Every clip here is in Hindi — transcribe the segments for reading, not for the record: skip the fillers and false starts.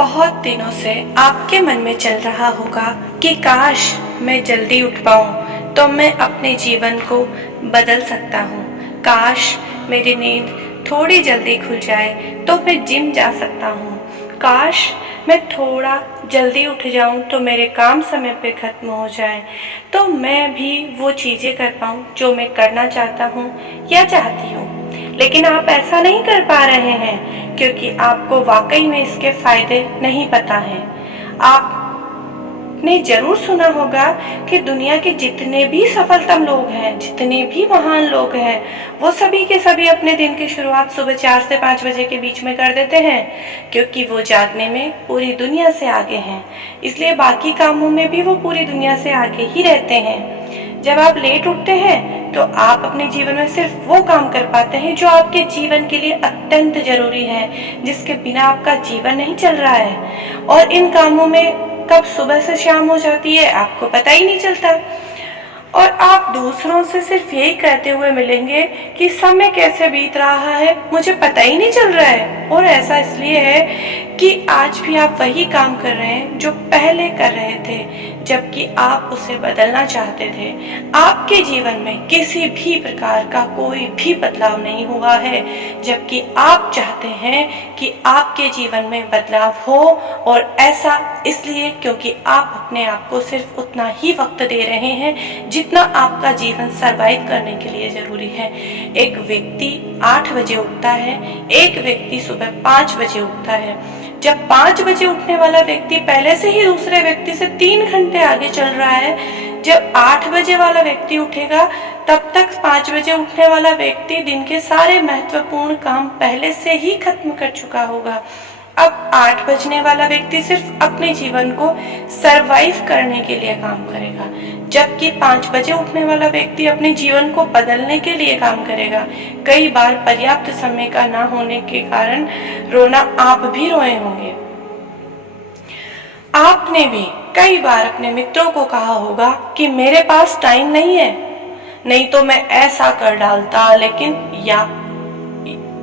बहुत दिनों से आपके मन में चल रहा होगा कि काश मैं जल्दी उठ पाऊँ तो मैं अपने जीवन को बदल सकता हूँ। काश मेरी नींद थोड़ी जल्दी खुल जाए तो मैं जिम जा सकता हूँ। काश मैं थोड़ा जल्दी उठ जाऊँ तो मेरे काम समय पे ख़त्म हो जाए, तो मैं भी वो चीज़ें कर पाऊँ जो मैं करना चाहता हूँ या चाहती हूँ। लेकिन आप ऐसा नहीं कर पा रहे हैं क्योंकि आपको वाकई में इसके फायदे नहीं पता हैं। आपने जरूर सुना होगा कि दुनिया के जितने भी सफलतम लोग हैं, जितने भी महान लोग हैं, वो सभी के सभी अपने दिन की शुरुआत सुबह 4 से 5 बजे के बीच में कर देते हैं, क्योंकि वो जागने में पूरी दुनिया से आगे हैं। इसलिए बाकी कामों में भी वो पूरी दुनिया से आगे ही रहते हैं। जब आप लेट उठते हैं तो आप अपने जीवन में सिर्फ वो काम कर पाते हैं जो आपके जीवन के लिए अत्यंत जरूरी है, जिसके बिना आपका जीवन नहीं चल रहा है। और इन कामों में कब सुबह से शाम हो जाती है आपको पता ही नहीं चलता। और आप दूसरों से सिर्फ यही कहते हुए मिलेंगे कि समय कैसे बीत रहा है मुझे पता ही नहीं चल रहा है। और ऐसा इसलिए है कि आज भी आप वही काम कर रहे हैं जो पहले कर रहे थे, जबकि आप उसे बदलना चाहते थे। आपके जीवन में किसी भी प्रकार का कोई भी बदलाव नहीं हुआ है, जबकि आप चाहते हैं कि आपके जीवन में बदलाव हो। और ऐसा इसलिए क्योंकि आप अपने आप को सिर्फ उतना ही वक्त दे रहे हैं जितना आपका जीवन सरवाइव करने के लिए जरूरी है। एक व्यक्ति 8 बजे उठता है, एक व्यक्ति सुबह 5 बजे उठता है। जब 5 बजे उठने वाला व्यक्ति पहले से ही दूसरे व्यक्ति से 3 घंटे आगे चल रहा है, जब 8 बजे वाला व्यक्ति उठेगा तब तक 5 बजे उठने वाला व्यक्ति दिन के सारे महत्वपूर्ण काम पहले से ही खत्म कर चुका होगा। अब 8 बजने वाला व्यक्ति सिर्फ अपने जीवन को सरवाइव करने के लिए काम करेगा, जबकि 5 बजे उठने वाला व्यक्ति अपने जीवन को बदलने के लिए काम करेगा। कई बार पर्याप्त समय का ना होने के कारण रोना आप भी रोए होंगे। आपने भी कई बार अपने मित्रों को कहा होगा कि मेरे पास टाइम नहीं है, नहीं तो मैं ऐसा कर डालता। लेकिन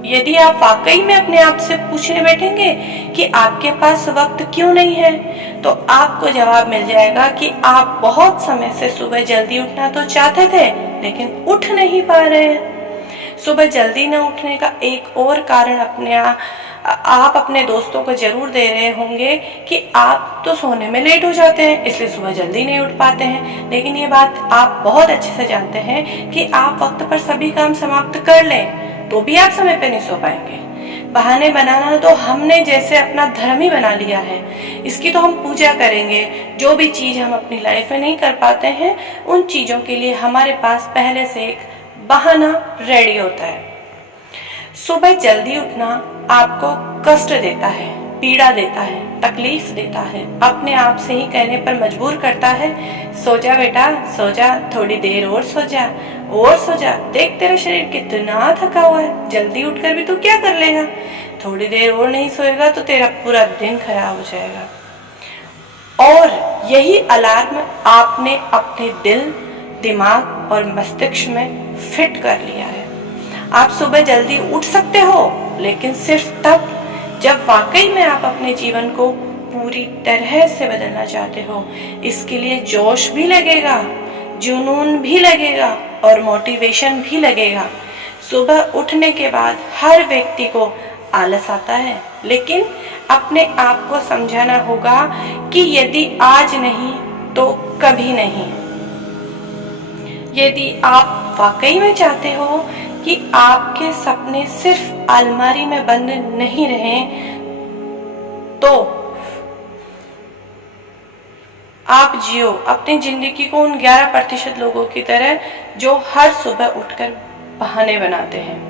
यदि आप वाकई में अपने आप से पूछने बैठेंगे कि आपके पास वक्त क्यों नहीं है, तो आपको जवाब मिल जाएगा कि आप बहुत समय से सुबह जल्दी उठना तो चाहते थे लेकिन उठ नहीं पा रहे हैं। सुबह जल्दी न उठने का एक और कारण आप अपने दोस्तों को जरूर दे रहे होंगे कि आप तो सोने में लेट हो जाते हैं इसलिए सुबह जल्दी नहीं उठ पाते हैं। लेकिन ये बात आप बहुत अच्छे से जानते हैं कि आप वक्त पर सभी काम समाप्त कर लें तो भी आप समय पे नहीं सो पाएंगे। बहाने बनाना तो हमने जैसे अपना धर्म ही बना लिया है। इसकी तो हम पूजा करेंगे। जो भी चीज हम अपनी लाइफ में नहीं कर पाते हैं, उन चीजों के लिए हमारे पास पहले से एक बहाना रेडी होता है। सुबह जल्दी उठना आपको कष्ट देता है, पीड़ा देता है, तकलीफ देता है, अपने आप से ही कहने पर मजबूर करता है, सो जा बेटा सो जा, थोड़ी देर और सो जा और सो जा, देख तेरा शरीर कितना थका हुआ है, जल्दी उठकर भी तू क्या कर लेगा, थोड़ी देर और नहीं सोएगा तो तेरा पूरा दिन खराब हो जाएगा। और यही अलार्म आपने अपने दिल, दिमाग और मस्तिष्क में फिट कर लिया है। आप सुबह जल्दी उठ सकते हो, लेकिन सिर्फ तब जब वाकई में आप अपने जीवन को पूरी तरह से बदलना चाहते हो। इसके लिए जोश भी लगेगा, जुनून भी लगेगा और मोटिवेशन भी लगेगा। सुबह उठने के बाद हर व्यक्ति को आलस आता है, लेकिन अपने आप को समझाना होगा कि यदि आज नहीं तो कभी नहीं। यदि आप वाकई में चाहते हो कि आपके सपने सिर्फ अलमारी में बंद नहीं रहें, तो आप जियो अपनी जिंदगी को उन 11% लोगों की तरह जो हर सुबह उठकर बहाने बनाते हैं।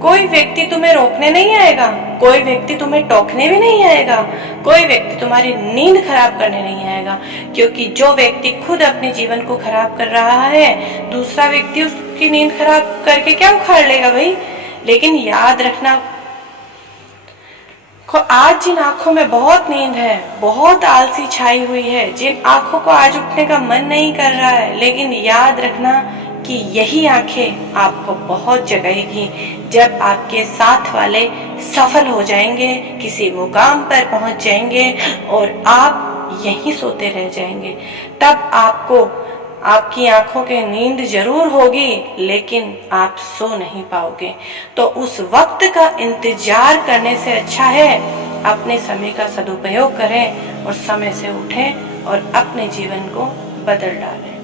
कोई व्यक्ति तुम्हें रोकने नहीं आएगा, कोई व्यक्ति तुम्हें टोकने भी नहीं आएगा, कोई व्यक्ति तुम्हारी नींद खराब करने नहीं आएगा, क्योंकि जो व्यक्ति खुद अपने जीवन को खराब कर रहा है, दूसरा व्यक्ति उसकी नींद खराब करके क्या उखाड़ लेगा भाई। लेकिन याद रखना, आज जिन आंखों में बहुत नींद है, बहुत आलसी छाई हुई है, जिन आंखों को आज उठने का मन नहीं कर रहा है, लेकिन याद रखना कि यही आंखें आपको बहुत जगाएगी जब आपके साथ वाले सफल हो जाएंगे, किसी मुकाम पर पहुंच जाएंगे और आप यहीं सोते रह जाएंगे। तब आपको आपकी आंखों की नींद जरूर होगी, लेकिन आप सो नहीं पाओगे। तो उस वक्त का इंतजार करने से अच्छा है अपने समय का सदुपयोग करें और समय से उठें और अपने जीवन को बदल डालें।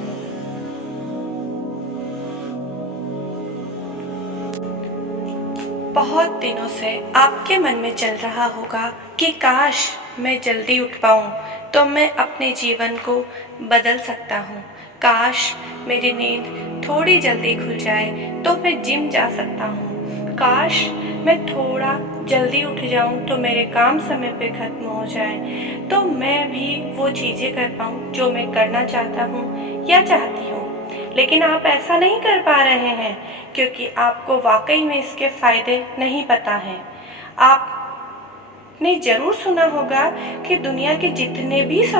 बहुत दिनों से आपके मन में चल रहा होगा कि काश मैं जल्दी उठ पाऊं तो मैं अपने जीवन को बदल सकता हूं। काश मेरी नींद थोड़ी जल्दी खुल जाए तो मैं जिम जा सकता हूं। काश मैं थोड़ा जल्दी उठ जाऊं तो मेरे काम समय पे खत्म हो जाए, तो मैं भी वो चीज़ें कर पाऊं जो मैं करना चाहता हूं या चाहती हूं। लेकिन आप ऐसा नहीं कर पा रहे हैं क्योंकि आपको वाकई में इसके फायदे नहीं पता हैं। आपने जरूर सुना होगा कि दुनिया के जितने भी